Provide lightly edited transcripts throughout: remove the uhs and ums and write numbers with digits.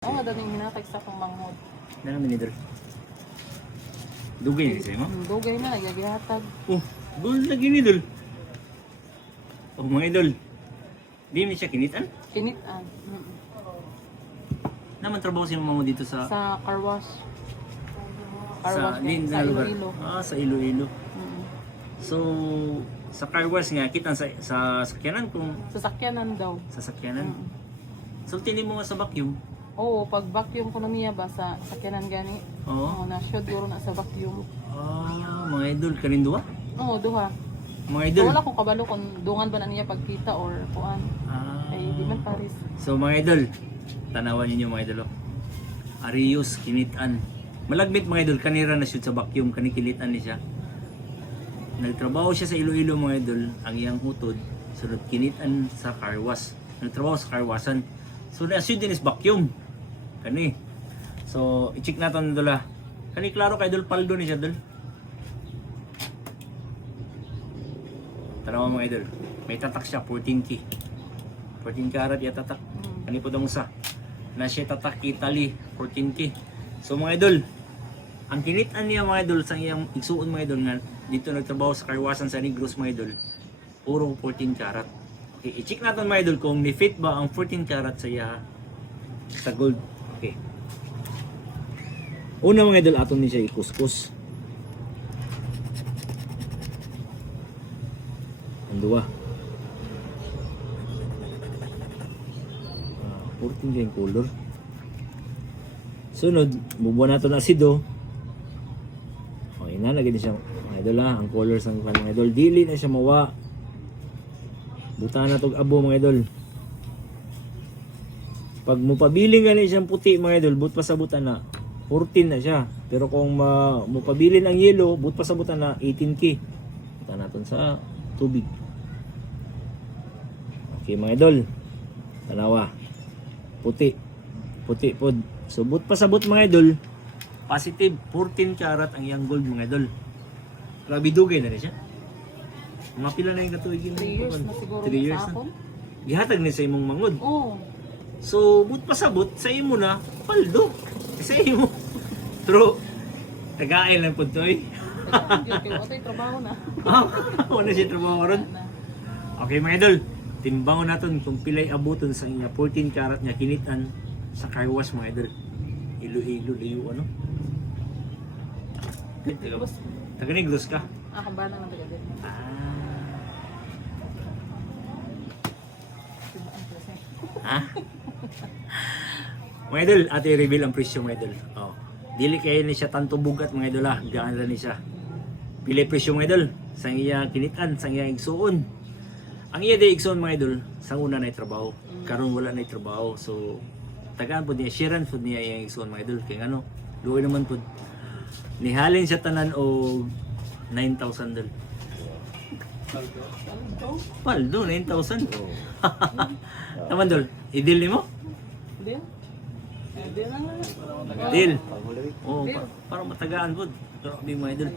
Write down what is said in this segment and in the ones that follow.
Oo nga, daling hinakay sa akong manghod. Na naman idol. Dugay ni sa'yo mo? Dugay na, nagagihatag. Oh, gold lagi ni idol. Oh mga idol. Di mo siya kinitan? Kinitan. Naman trabaho si mama mo dito sa Car wash. Car sa wash din sa na lugar. Iloilo. Ah, sa Iloilo. Mm. So sa car wash nga kita sa sakyanan kung Sasakyanan daw. sa sakyanan. Mm. So tinin mo nga sa vacuum. Oo, pag vacuum ko na niya ba sa sakyanan gani. Oo. Oo, na-shoot guro na sa vacuum. Ah, mga idol kanin duwa. Oo, duha. Mga So, idol. wala kong kabalo kung dungan ba na niya pagkita or kuan. Ah. Ay, di man pares. So mga idol, tanawan ninyo mga idol. Oh. Arius, kinitan. Malagmit mga idol, kanira na shoot sa vacuum, kanikilitan ni siya. Nagtrabaho siya sa Iloilo mga idol, ang iyang utod, sunod kinitan sa car wash. Nagtrabaho sa car washan. So na-shoot din is vacuum. Kani. So, i-check natin idol ah. Kani klaro kay idol, paldo ni siya idol. Tanawan mga idol, may tatak siya, 14K. 14 karat ya tatak. Kani po dong sa na siya tatak Italy 14K. So mga idol, ang kinitan niya mga idol sa iyang igsuon mga idol nga dito nagtrabaho sa karwasan sa Negros mga idol, puro 14 karat. Okay, i-check natin mga idol kung ni-fit ba ang 14 karat sa iya sa gold. Okay. Una mga idol aton ni siya ikuskus. Ang duwa. 14 yung color. Sunod, bubuan nato na asido. Okay na, lagyan siya mga idol ha. Ang colors ng mga idol. Dili na siya mawa. Butaan na itong abo mga idol. Pag mupabiling gani siyang puti mga idol, but pasabutan na 14 na siya. Pero kung mupabilin ang yellow, but pasabutan na 18K. Butaan natin sa tubig. Okay mga idol. Tanawa. Puti. Puti pod. So but pasabot mga idol, positive 14 karat ang iyang gold mga idol. Grabe dugay na rin siya. Mga pila na yung katuig yun. 3 years na siguro 3 years sa na. akon. Gihatag ni sa imong mangod. Oo. So but pasabot sa imo na paldo. Sa imo. True. Tagail lang pod to eh. Kaya otay trabaho na. Wala siya trabaho ron. Okay mga idol, timbangon natin kung pilay abuton sa inya 14 karat niya kinitan sa car wash mga idol. Ilo-ilo, liyo ano? Taga-Negros ka? Ako ba nang taga din? Ha? Mga idol, ate reveal ang presyo mga idol. Oh. Dili kayo ni siya tanto bugat mga idol ha. Gaan na ni siya. Pili presyo mga idol. Sa iya kinitan, sa iya igsuon. Ang iya day igsuon mga idol, sa una na trabaho. Karon wala na trabaho. So, tagaan po niya, sharean po niya yung igsuon mga idol. Kaya ano, luoy naman po. Nihalin siya tanan o 9,000 dol. Paldo, 9,000. Naman dol, i-deal ni mo? Deal? Deal na nga. Deal. Oo, para matagaan po. Grabe mga idol.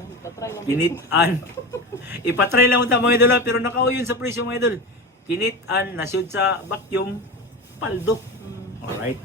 Kinitan. Ipatry lang unta mga idol pero nakauyon sa presyo mga idol. Kinitan, na-shoot sa vacuum, paldo. Alright.